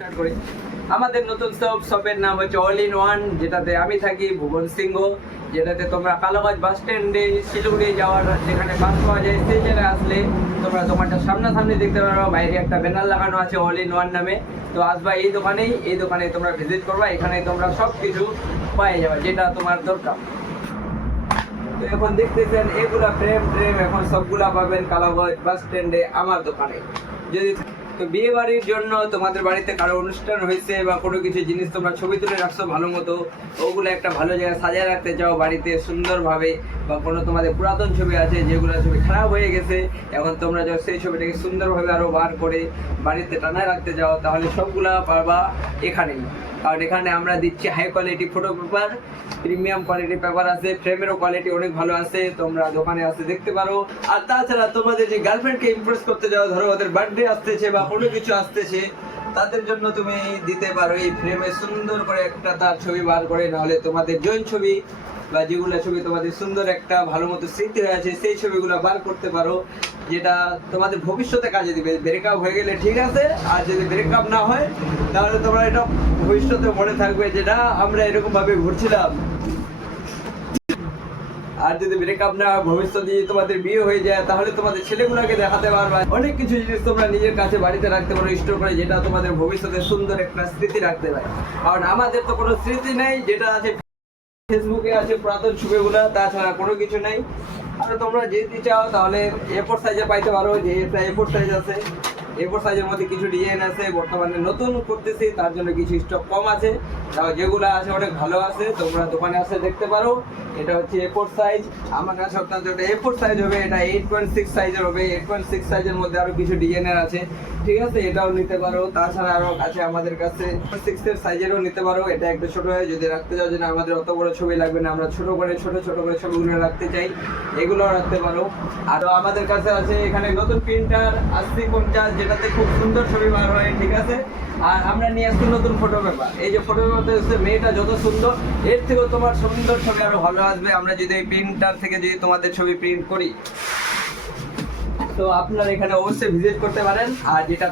করি। আমাদের নতুন শপের নাম হচ্ছে অল ইন ওয়ান, যেটাতে আমি থাকি ভুবন সিংহ, যেটাতে তোমরা কালোগঞ্জ বাস স্ট্যান্ডে শিলিগুড়ি যাওয়ার যেখানে বাস পাওয়া যায় সেই জায়গায় আসলে তোমরা দোকানটা সামনাসামনি দেখতে পারো। বাইরে একটা ব্যানার লাগানো আছে অল ইন ওয়ান নামে। তো আসবা এই দোকানে তোমরা ভিজিট করবা। এখানে তোমরা সব কিছু পাই যাবে যেটা তোমার দরকার। তো এখন দেখতেছেন এগুলা ফ্রেম এখন সবগুলা পাবেন কালোগঞ্জ বাস স্ট্যান্ডে আমার দোকানে। যদি তো বিয়ে বাড়ির জন্য তোমাদের বাড়িতে কারো অনুষ্ঠান হয়েছে বা কোনো কিছু জিনিস তোমরা ছবি তুলে রাখছো ভালো মতো, ওগুলো একটা ভালো জায়গায় সাজিয়ে রাখতে চাও বাড়িতে সুন্দরভাবে, বা কোনো তোমাদের পুরাতন ছবি আছে যেগুলো ছবি খারাপ হয়ে গেছে, এখন তোমরা যখন সেই ছবিটাকে সুন্দরভাবে আরও বার করে বাড়িতে টানায় রাখতে চাও, তাহলে সবগুলা পারবা এখানেই। কারণ এখানে আমরা দিচ্ছি high quality photo paper, premium quality paper আছে, ফ্রেমেরও কোয়ালিটি অনেক ভালো আছে, তোমরা দোকানে আসতে দেখতে পারো। আর তাছাড়া তোমাদের যে গার্লফ্রেন্ডকে ইমপ্রেস করতে যাও, ধরো ওদের বার্থডে আসতেছে বা কোনো কিছু আসতেছে, তাদের জন্য তুমি দিতে পারো এই ফ্রেমে সুন্দর করে একটা তার ছবি বার করে, নাহলে তোমাদের জয়েন্ট ছবি বা যেগুলো ছবি তোমাদের সুন্দর একটা ভালো মতো স্মৃতি হয়ে আছে সেই ছবিগুলো বার করতে পারো, যেটা তোমাদের ভবিষ্যতে কাজে দিবে। ব্রেকআপ হয়ে গেলে ঠিক আছে, আর যদি ব্রেকআপ না হয় তাহলে তোমরা এটা ভবিষ্যতে মনে থাকবে যেটা আমরা এরকম ভাবে ঘুরছিলাম। আর যদি ব্রেকআপ না ভবিষ্যতে তোমাদের বিয়ে হয়ে যায়, তাহলে তোমাদের ছেলেগুলোকে দেখাতে পারবা। অনেক কিছু জিনিস তোমরা নিজের কাছে বাড়িতে রাখতে পারো স্টোর করে, যেটা তোমাদের ভবিষ্যতে সুন্দর একটা স্মৃতি রাখতে পারে। কারণ আমাদের তো কোনো স্মৃতি নেই, যেটা আছে ফেসবুকে আছে পুরাতন ছবিগুলো, তাছাড়া কোনো কিছু নেই। আর তোমরা যদি চাও তাহলে A4 সাইজে পাইতে পারো, যে এটা A4 সাইজ আছে। A4 সাইজের মধ্যে কিছু ডিজাইন আছে, বর্তমানে নতুন করতেছি তার জন্য কিছু স্টক কম আছে, তাও যেগুলো আছে অনেক ভালো আছে, তোমরা দোকানে আসে দেখতে পারো। এটা হচ্ছে A4 সাইজ, আমার কাছে অত্যন্ত এটা A4 সাইজ হবে, এটা 8.6 সাইজের হবে। 8.6 সাইজের মধ্যে আরো কিছু ডিজাইনের আছে, ঠিক আছে, এটাও নিতে পারো। তাছাড়া আরো আছে আমাদের কাছে 6 এর সাইজেরও নিতে পারো। এটা একটু ছোট হয়, যদি রাখতে চাও যে না আমাদের অত বড় ছবি লাগবে না, আমরা ছোট করে ছবিগুলো রাখতে চাই, এগুলোও রাখতে পারো। আরো আমাদের কাছে আছে এখানে নতুন প্রিন্টার 8050, যেটাতে খুব সুন্দর ছবি বার হয়, ঠিক আছে। আর আমরা নিয়ে আসছি নতুন ফটো পেপার। এই যে ফটো পেপারটা হচ্ছে মেয়েটা যত সুন্দর, এর থেকেও তোমার সুন্দর ছবি আরো ভালো আসবে আমরা যদি এই প্রিন্টার থেকে যদি তোমাদের ছবি প্রিন্ট করি। তো আপনারা এখানে অবশ্যই ভিজিট করতে পারেন। আর যেটা